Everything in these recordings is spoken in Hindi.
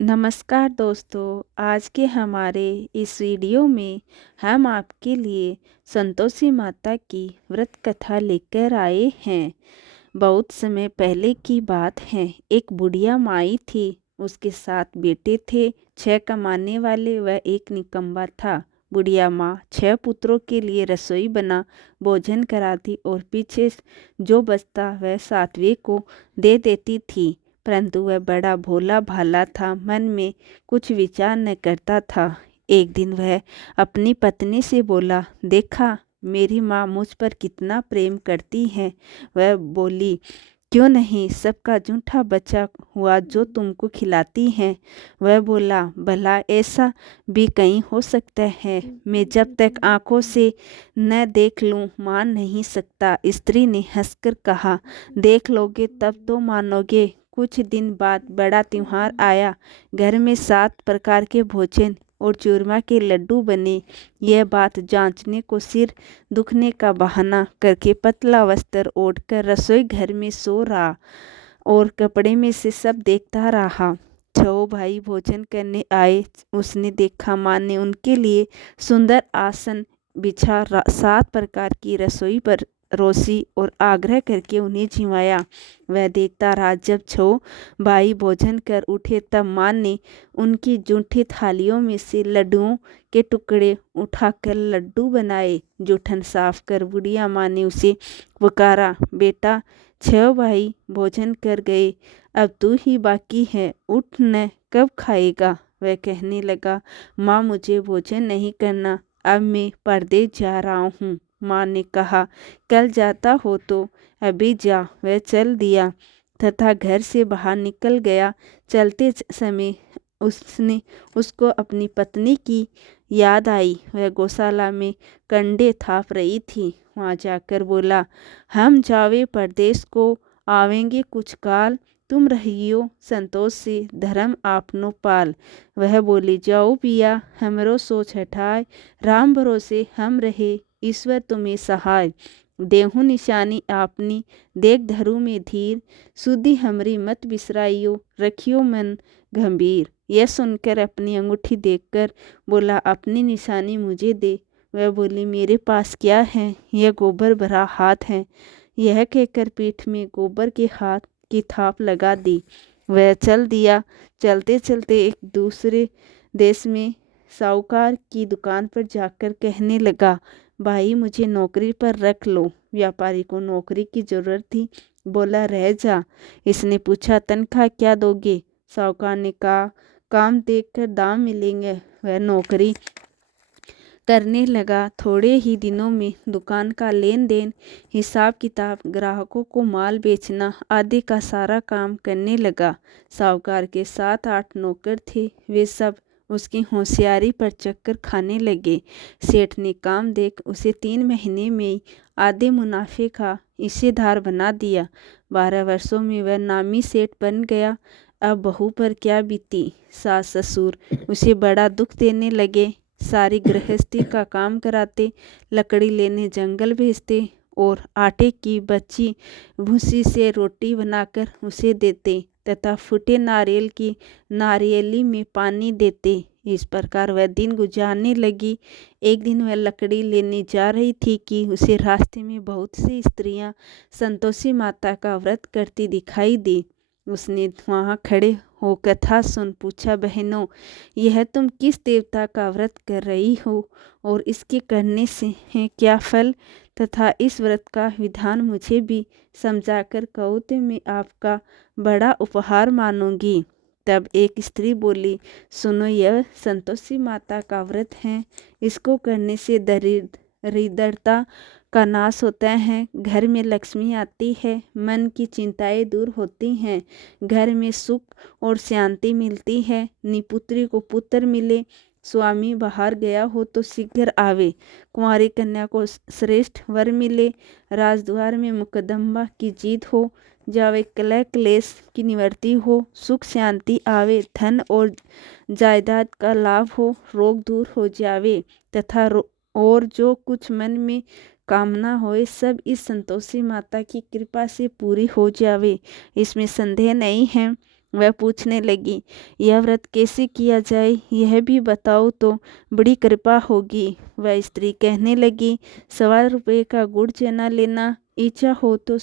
नमस्कार दोस्तों, आज के हमारे इस वीडियो में हम आपके लिए संतोषी माता की व्रत कथा लेकर आए हैं। बहुत समय पहले की बात है। एक बुढ़िया माई थी, उसके 7 बेटे थे। 6 कमाने वाले व एक निकम्मा था। बुढ़िया माँ 6 पुत्रों के लिए रसोई बना भोजन कराती और पीछे जो बचता वह 7वें को दे देती थी। परंतु वह बड़ा भोला भाला था, मन में कुछ विचार न करता था। एक दिन वह अपनी पत्नी से बोला, देखा मेरी माँ मुझ पर कितना प्रेम करती है। वह बोली, क्यों नहीं, सबका जूठा बचा हुआ जो तुमको खिलाती हैं। वह बोला, भला ऐसा भी कहीं हो सकता है। मैं जब तक आंखों से न देख लूं मान नहीं सकता। स्त्री ने हंसकर कहा, देख लोगे तब तो मानोगे। कुछ दिन बाद बड़ा त्योहार आया। घर में 7 प्रकार के भोजन और चूरमा के लड्डू बने। यह बात जांचने को सिर दुखने का बहाना करके पतला वस्त्र ओढ़कर रसोई घर में सो रहा और कपड़े में से सब देखता रहा। 6 भाई भोजन करने आए। उसने देखा माँ ने उनके लिए सुंदर आसन बिछा 7 प्रकार की रसोई पर रोसी और आग्रह करके उन्हें जिमाया। वह देखता रहा। जब 6 भाई भोजन कर उठे तब माँ ने उनकी जूठी थालियों में से लड्डुओं के टुकड़े उठाकर लड्डू बनाए। जूठन साफ कर बुढ़िया माँ ने उसे पुकारा, बेटा 6 भाई भोजन कर गए, अब तू ही बाकी है, उठ न, कब खाएगा। वह कहने लगा, माँ मुझे भोजन नहीं करना, अब मैं परदेस जा रहा हूँ। माँ ने कहा, कल जाता हो तो अभी जा। वह चल दिया तथा घर से बाहर निकल गया। चलते समय उसको अपनी पत्नी की याद आई। वह गौशाला में कंडे थाप रही थी। वहाँ जाकर बोला, हम जावे परदेस को, आवेंगे कुछ काल, तुम रहियो संतोष से, धर्म आपनो पाल। वह बोली, जाओ पिया हमरो सोच हटाए, राम भरोसे हम रहे, ईश्वर तुम्हें सहाय। देहु निशानी आपनी, देख धरु में धीर, सुधि हमरी मत बिसराइयो, रखियो मन गंभीर। यह सुनकर अपनी अंगूठी देखकर बोला, अपनी निशानी मुझे दे। वह बोली, मेरे पास क्या है, यह गोबर भरा हाथ है। यह कहकर पीठ में गोबर के हाथ की थाप लगा दी। वह चल दिया। चलते चलते एक दूसरे देश में साहूकार की दुकान पर जाकर कहने लगा, भाई मुझे नौकरी पर रख लो। व्यापारी को नौकरी की जरूरत थी, बोला रह जा। इसने पूछा, तनख्वाह क्या दोगे। साहूकार ने कहा, काम देखकर दाम मिलेंगे। वह नौकरी करने लगा। थोड़े ही दिनों में दुकान का लेन देन, हिसाब किताब, ग्राहकों को माल बेचना आदि का सारा काम करने लगा। साहूकार के 7-8 नौकर थे। वे सब उसकी होशियारी पर चक्कर खाने लगे। सेठ ने काम देख उसे 3 महीने में ही आधे मुनाफे का हिस्सेदार बना दिया। 12 वर्षों में वह नामी सेठ बन गया। अब बहू पर क्या बीती। सास ससुर उसे बड़ा दुख देने लगे। सारी गृहस्थी का काम कराते, लकड़ी लेने जंगल भेजते और आटे की बची भूसी से रोटी बनाकर उसे देते तथा फूटे नारियल की नारियली में पानी देते। इस प्रकार वह दिन गुजारने लगी। एक दिन वह लकड़ी लेने जा रही थी कि उसे रास्ते में बहुत सी स्त्रियां संतोषी माता का व्रत करती दिखाई दी। उसने वहां खड़े हो कथा सुन पूछा, बहनों यह तुम किस देवता का व्रत कर रही हो और इसके करने से है क्या फल, तथा इस व्रत का विधान मुझे भी समझाकर कहो तो मैं आपका बड़ा उपहार मानूंगी। तब एक स्त्री बोली, सुनो यह संतोषी माता का व्रत है। इसको करने से दरिद्रता का नाश होता है, घर में लक्ष्मी आती है, मन की चिंताएं दूर होती हैं, घर में सुख और शांति मिलती है, निपुत्री को पुत्र मिले, स्वामी बाहर गया हो तो शीघ्र आवे, कुंवारी कन्या को श्रेष्ठ वर मिले, राजद्वार में मुकदमा की जीत हो जावे, कलह क्लेश की निवृत्ति हो, सुख शांति आवे, धन और जायदाद का लाभ हो, रोग दूर हो जावे तथा और जो कुछ मन में कामना होए सब इस संतोषी माता की कृपा से पूरी हो जावे। इसमें संदेह नहीं है। वह पूछने लगी, यह व्रत कैसे किया जाए, यह भी बताओ तो बड़ी कृपा होगी। वह स्त्री कहने लगी, 1.25 का गुड़ चना लेना, इच्छा हो तो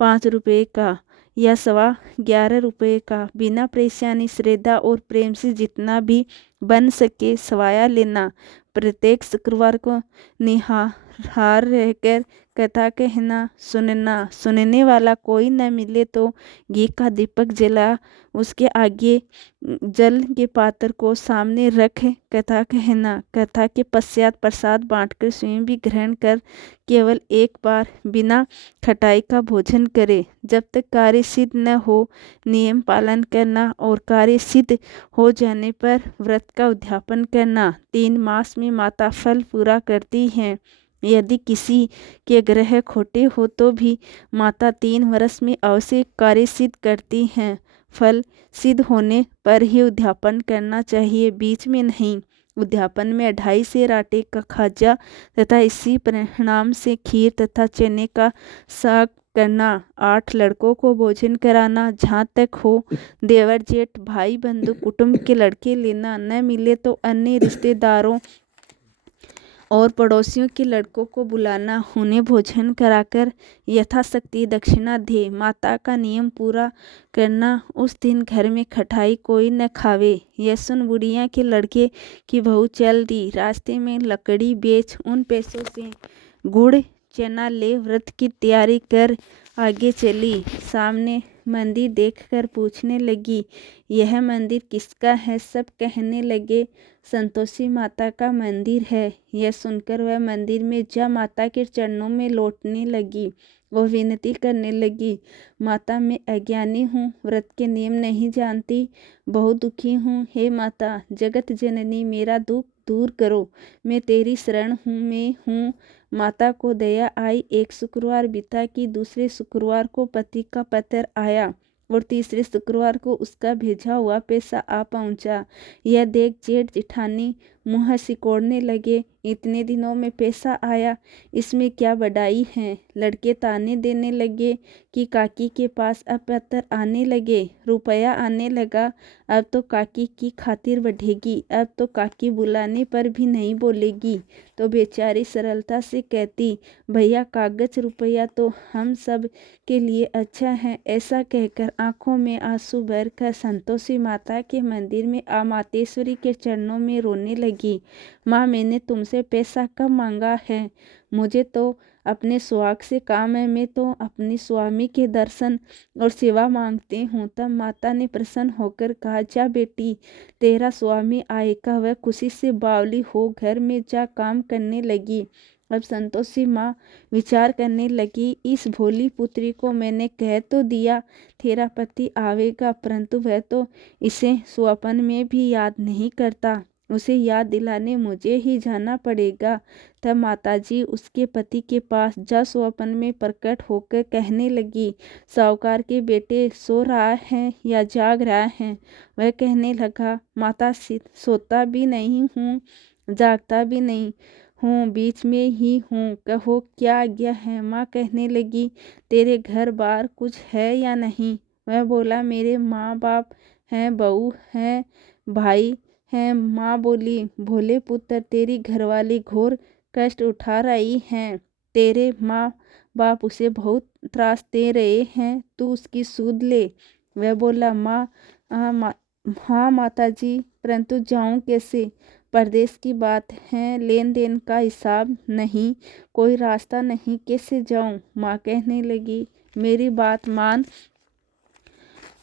5.25 का या 11.25 का, बिना परेशानी श्रद्धा और प्रेम से जितना भी बन सके सवाया लेना। प्रत्येक शुक्रवार को निहार रहकर कथा कहना, सुनना। सुनने वाला कोई न मिले तो घी का दीपक जला उसके आगे जल के पात्र को सामने रख कथा कहना। कथा के पश्चात प्रसाद बांटकर स्वयं भी ग्रहण कर केवल एक बार बिना खटाई का भोजन करे। जब तक कार्य सिद्ध न हो नियम पालन करना और कार्य सिद्ध हो जाने पर व्रत का उद्यापन करना। 3 मास में माता फल पूरा करती हैं। यदि किसी के ग्रह खोटे हो तो भी माता 3 वर्ष में अवश्य कार्य सिद्ध करती हैं। फल सिद्ध होने पर ही उद्यापन करना चाहिए, बीच में नहीं। उद्यापन में 2.5 सेर आटे का खाजा तथा इसी परिणाम से खीर तथा चने का साग करना। 8 लड़कों को भोजन कराना। जहाँ तक हो देवर जेठ भाई बंधु कुटुंब के लड़के लेना, न मिले तो अन्य रिश्तेदारों और पड़ोसियों के लड़कों को बुलाना। उन्हें भोजन कराकर यथाशक्ति दक्षिणा दे। माता का नियम पूरा करना। उस दिन घर में खटाई कोई न खावे। यह सुन बुढ़िया के लड़के की बहू चल दी। रास्ते में लकड़ी बेच उन पैसों से गुड़ चना ले व्रत की तैयारी कर आगे चली। सामने मंदिर देखकर पूछने लगी, यह मंदिर किसका है? सब कहने लगे, संतोषी माता का मंदिर है। यह सुनकर वह मंदिर में जा माता के चरणों में लौटने लगी और विनती करने लगी, माता मैं अज्ञानी हूँ, व्रत के नियम नहीं जानती, बहुत दुखी हूँ। हे माता जगत जननी मेरा दुख दूर करो, मैं तेरी शरण हूँ। मैं हूँ माता को दया आई। एक शुक्रवार बीता कि दूसरे शुक्रवार को पति का पत्र आया और तीसरे शुक्रवार को उसका भेजा हुआ पैसा आ पहुंचा। यह देख जेठ जेठानी मुँह सिकोड़ने लगे, इतने दिनों में पैसा आया, इसमें क्या बड़ाई है। लड़के ताने देने लगे कि काकी के पास अब पत्र आने लगे, रुपया आने लगा, अब तो काकी की खातिर बढ़ेगी, अब तो काकी बुलाने पर भी नहीं बोलेगी। तो बेचारी सरलता से कहती, भैया कागज रुपया तो हम सब के लिए अच्छा है। ऐसा कहकर आंखों में आंसू भरकर संतोषी माता के मंदिर में मातेश्वरी के चरणों में रोने लगी। माँ मैंने तुमसे पैसा कब मांगा है, मुझे तो अपने सुहाग से काम है, मैं तो अपने स्वामी के दर्शन और सेवा मांगती हूँ। तब माता ने प्रसन्न होकर कहा, जा बेटी तेरा स्वामी आएगा, वह खुशी से बावली हो घर में जा काम करने लगी। अब संतोषी माँ विचार करने लगी, इस भोली पुत्री को मैंने कह तो दिया तेरा पति आवेगा, परंतु वह तो इसे स्वप्न में भी याद नहीं करता, उसे याद दिलाने मुझे ही जाना पड़ेगा। तब माताजी उसके पति के पास जा स्वप्न में प्रकट होकर कहने लगी, साहूकार के बेटे सो रहा है या जाग रहा है? वह कहने लगा, माता सोता भी नहीं हूँ जागता भी नहीं हूँ, बीच में ही हूँ, कहो क्या आज्ञा है। माँ कहने लगी, तेरे घर बार कुछ है या नहीं? वह बोला, मेरे माँ बाप हैं, बहू हैं, भाई हैं। माँ बोली, भोले पुत्र तेरी घरवाली घोर कष्ट उठा रही हैं, तेरे माँ बाप उसे बहुत त्रास दे रहे हैं, तू उसकी सूद ले। वह बोला, हाँ माताजी, परंतु जाऊँ कैसे? परदेश की बात है, लेन देन का हिसाब नहीं, कोई रास्ता नहीं, कैसे जाऊं? माँ कहने लगी, मेरी बात मान,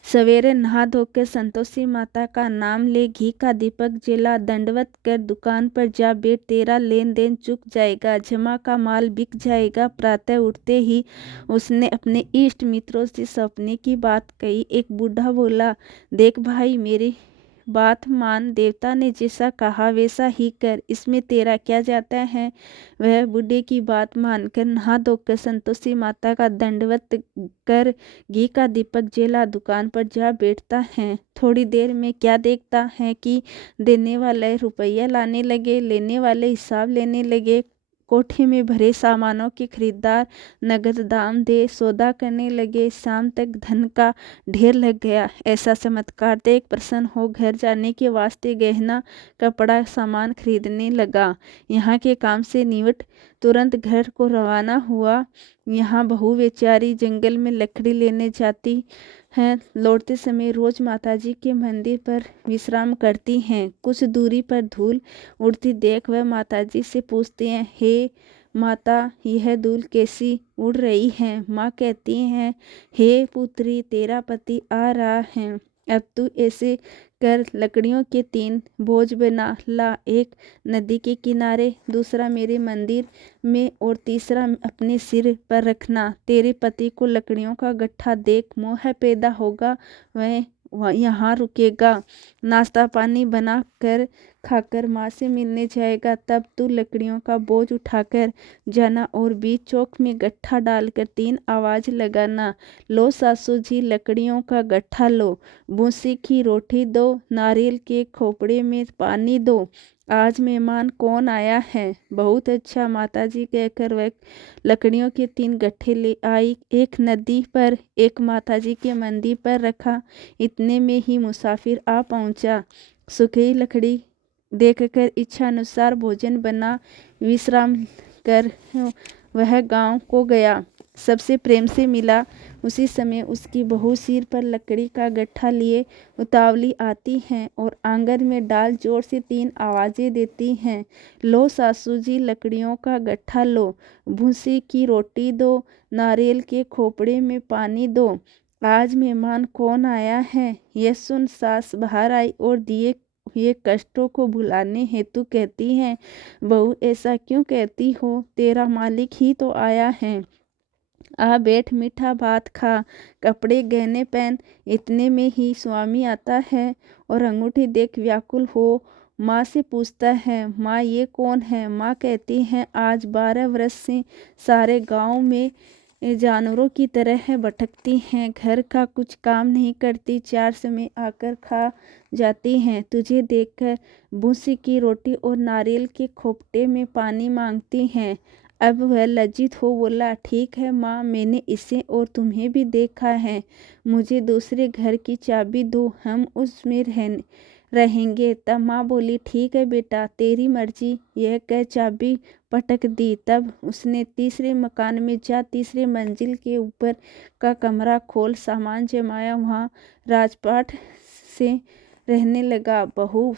सवेरे नहा धोकर संतोषी माता का नाम ले, घी का दीपक जला, दंडवत कर दुकान पर जा बैठ, तेरा लेन देन चुक जाएगा, जमा का माल बिक जाएगा। प्रातः उठते ही उसने अपने इष्ट मित्रों से सपने की बात कही। एक बूढ़ा बोला, देख भाई मेरी बात मान, देवता ने जैसा कहा वैसा ही कर, इसमें तेरा क्या जाता है। वह बूढ़े की बात मानकर नहा धोकर संतोषी माता का दंडवत कर घी का दीपक जला दुकान पर जा बैठता है। थोड़ी देर में क्या देखता है कि देने वाले रुपया लाने लगे, लेने वाले हिसाब लेने लगे। कोठे में भरे सामानों के खरीदार नगद दाम दे सौदा करने लगे। शाम तक धन का ढेर लग गया। ऐसा चमत्कार देख प्रसन्न हो घर जाने के वास्ते गहना कपड़ा सामान खरीदने लगा। यहाँ के काम से निवट तुरंत घर को रवाना हुआ। यहाँ बहू बेचारी जंगल में लकड़ी लेने जाती हैं। लौटते समय रोज माताजी के मंदिर पर विश्राम करती हैं। कुछ दूरी पर धूल उड़ती देख वह माताजी से पूछते हैं, हे माता, यह धूल कैसी उड़ रही है? माँ कहती हैं, हे पुत्री, तेरा पति आ रहा है। अब तू ऐसे कर, लकड़ियों के 3 बोझ बना ला, एक नदी के किनारे, दूसरा मेरे मंदिर में और तीसरा अपने सिर पर रखना। तेरे पति को लकड़ियों का गट्ठा देख मोह पैदा होगा, वह यहाँ रुकेगा, नाश्ता पानी बना कर खाकर माँ से मिलने जाएगा। तब तू लकड़ियों का बोझ उठाकर जाना और बीच चौक में गट्ठा डालकर 3 आवाज लगाना, लो सासू जी लकड़ियों का गट्ठा लो, भूसी की रोटी दो, नारियल के खोपड़े में पानी दो, आज मेहमान कौन आया है? बहुत अच्छा माताजी कहकर वह लकड़ियों के 3 गट्ठे ले आई। एक नदी पर, एक माताजी के मंदिर पर रखा। इतने में ही मुसाफिर आ पहुंचा। सूखी लकड़ी देखकर इच्छा अनुसार भोजन बना विश्राम कर वह गांव को गया। सबसे प्रेम से मिला। उसी समय उसकी बहू सिर पर लकड़ी का गट्ठा लिए उतावली आती हैं और आंगन में डाल जोर से 3 आवाजें देती हैं, लो सासू जी लकड़ियों का गट्ठा लो, भूसी की रोटी दो, नारियल के खोपड़े में पानी दो, आज मेहमान कौन आया है? यह सुन सास बाहर आई और दिए हुए कष्टों को भुलाने हेतु कहती हैं, बहू ऐसा क्यों कहती हो? तेरा मालिक ही तो आया है, आ बैठ, मीठा भात खा, कपड़े गहने पहन। इतने में ही स्वामी आता है और अंगूठी देख व्याकुल हो माँ से पूछता है, माँ ये कौन है? माँ कहती है, आज 12 वर्ष से सारे गांव में जानवरों की तरह भटकती हैं, घर का कुछ काम नहीं करती, 4 समय आकर खा जाती हैं, तुझे देखकर भूसी की रोटी और नारियल के खोपटे में पानी मांगती हैं। अब वह लज्जित हो बोला, ठीक है माँ, मैंने इसे और तुम्हें भी देखा है, मुझे दूसरे घर की चाबी दो, हम उसमें रहेंगे। तब माँ बोली, ठीक है बेटा, तेरी मर्जी। यह कह चाबी पटक दी। तब उसने तीसरे मकान में जा तीसरे मंजिल के ऊपर का कमरा खोल सामान जमाया, वहाँ राजपाट से रहने लगा। बहू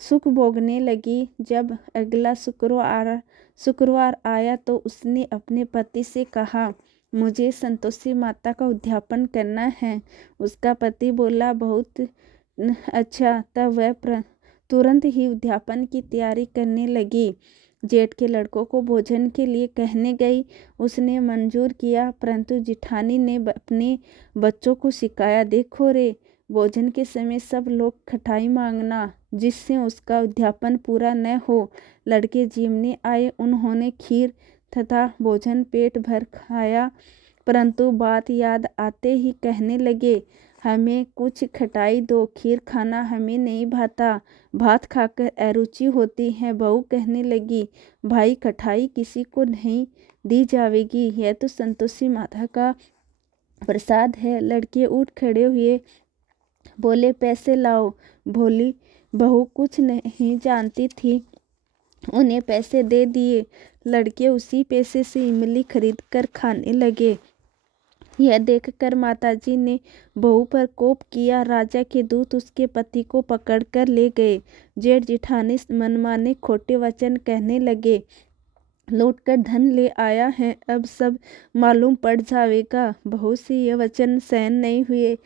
सुख भोगने लगी। जब अगला शुक्रवार आया तो उसने अपने पति से कहा, मुझे संतोषी माता का उद्यापन करना है। उसका पति बोला, बहुत अच्छा। तब वह तुरंत ही उद्यापन की तैयारी करने लगी। जेठ के लड़कों को भोजन के लिए कहने गई। उसने मंजूर किया, परंतु जिठानी ने अपने बच्चों को सिखाया, देखो रे, भोजन के समय सब लोग खटाई मांगना, जिससे उसका उद्यापन पूरा न हो। लड़के जीवने आए, उन्होंने खीर तथा भोजन पेट भर खाया, परंतु बात याद आते ही कहने लगे, हमें कुछ खटाई दो, खीर खाना हमें नहीं भाता, भात खाकर अरुचि होती है। बहू कहने लगी, भाई खटाई किसी को नहीं दी जाएगी, यह तो संतोषी माता का प्रसाद है। लड़के उठ खड़े हुए, बोले, पैसे लाओ। भोली बहू कुछ नहीं जानती थी, उन्हें पैसे दे दिए। लड़के उसी पैसे से इमली खरीद कर खाने लगे। यह देखकर माताजी ने बहू पर कोप किया। राजा के दूत उसके पति को पकड़कर ले गए। जेठ जिठानी मनमाने खोटे वचन कहने लगे, लौटकर धन ले आया है, अब सब मालूम पड़ जाएगा। बहू से यह वचन सहन नहीं हुए।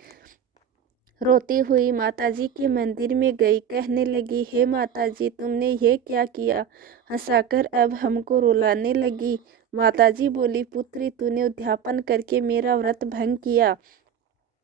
रोती हुई माताजी के मंदिर में गई, कहने लगी, हे माताजी, तुमने ये क्या किया? हंसाकर अब हमको रुलाने लगी। माताजी बोली, पुत्री, तूने उद्यापन करके मेरा व्रत भंग किया,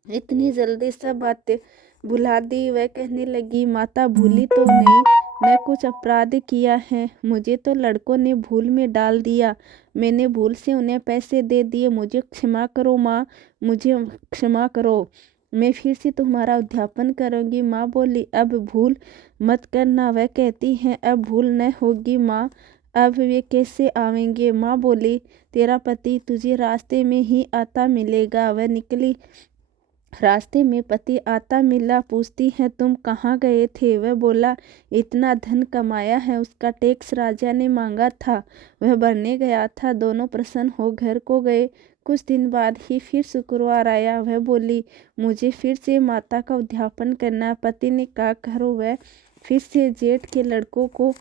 इतनी जल्दी सब बातें भुला दी। वह कहने लगी, माता, भूली तो नहीं, मैं कुछ अपराध किया है, मुझे तो लड़कों ने भूल में डाल दिया, मैंने भूल से उन्हें पैसे दे दिए, मुझे क्षमा करो माँ, मुझे क्षमा करो, मैं फिर से तुम्हारा उद्यापन करूंगी। माँ बोली, अब भूल मत करना। वह कहती हैं, अब भूल न होगी माँ, अब वे कैसे आवेंगे। माँ बोली, तेरा पति तुझे रास्ते में ही आता मिलेगा। वह निकली। रास्ते में पति आता मिला। पूछती है, तुम कहाँ गए थे। वह बोला, इतना धन कमाया है, उसका टैक्स राजा ने मांगा था, वह भरने गया था। दोनों प्रसन्न हो घर को गए। कुछ दिन बाद ही फिर शुक्रवार आया। वह बोली, मुझे फिर से माता का उद्यापन करना। पति ने कहा, करो। वह फिर से जेठ के लड़कों को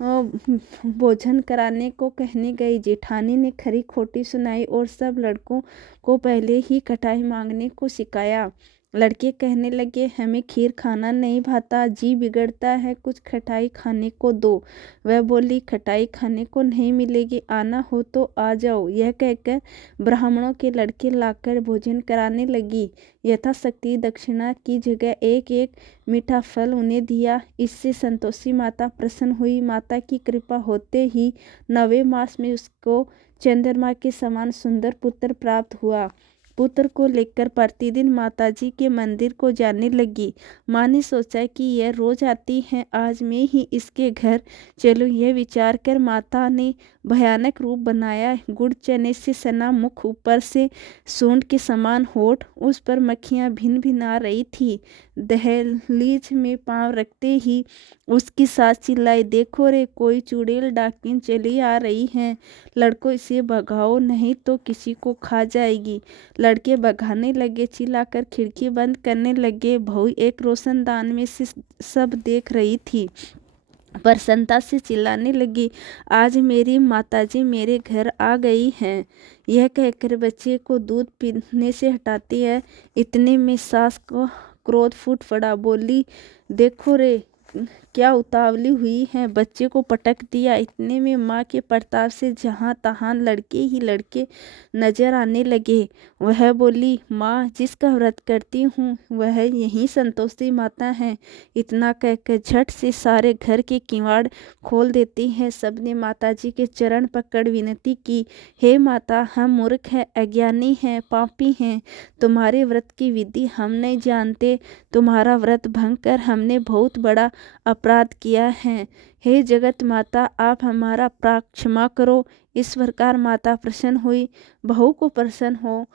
भोजन कराने को कहने गई। जेठानी ने खरी खोटी सुनाई और सब लड़कों को पहले ही खटाई मांगने को सिखाया। लड़के कहने लगे, हमें खीर खाना नहीं भाता, जी बिगड़ता है, कुछ खटाई खाने को दो। वह बोली, खटाई खाने को नहीं मिलेगी, आना हो तो आ जाओ। यह कहकर ब्राह्मणों के लड़के लाकर भोजन कराने लगी। यथाशक्ति दक्षिणा की जगह एक एक मीठा फल उन्हें दिया। इससे संतोषी माता प्रसन्न हुई। माता की कृपा होते ही 9वें मास में उसको चंद्रमा के समान सुंदर पुत्र प्राप्त हुआ। पुत्र को लेकर प्रतिदिन माताजी के मंदिर को जाने लगी। माँ ने सोचा कि यह रोज आती है, आज मैं ही इसके घर चलूं। यह विचार कर माता ने भयानक रूप बनाया। गुड़ चने से सना मुख, ऊपर से सूंड के समान होठ, उस पर मक्खियां भिन भिना रही थी। दहलीज में पांव रखते ही उसकी सास चिल्लाई, देखो रे, कोई चुड़ैल डाकिन चली आ रही है, लड़कों इसे भगाओ नहीं तो किसी को खा जाएगी। लड़के भगाने लगे, चिल्लाकर खिड़की बंद करने लगे। बहू एक रोशनदान में से सब देख रही थी। प्रसन्नता से चिल्लाने लगी, आज मेरी माताजी मेरे घर आ गई हैं। यह कहकर बच्चे को दूध पीने से हटाती है। इतने में सास को क्रोध फूट पड़ा। बोली, देखो रे, क्या उतावली हुई है, बच्चे को पटक दिया। इतने में माँ के प्रताप से जहाँ तहाँ लड़के ही लड़के नजर आने लगे। वह बोली, माँ, जिसका व्रत करती हूँ वह यही संतोषी माता है। इतना कहकर झट से सारे घर के किवाड़ खोल देती है। सबने माताजी के चरण पकड़ विनती की, हे माता, हम मूर्ख हैं, अज्ञानी हैं, पापी हैं, तुम्हारे व्रत की विधि हम नहीं जानते। तुम्हारा व्रत भंग कर हमने बहुत बड़ा अपराध किया है। हे जगत माता, आप हमारा अपराध क्षमा करो। इस प्रकार माता प्रसन्न हुई। बहू को प्रसन्न हो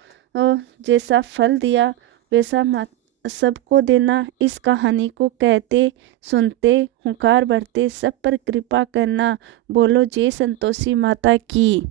जैसा फल दिया वैसा सबको देना। इस कहानी को कहते सुनते हुंकार भरते सब पर कृपा करना। बोलो जय संतोषी माता की।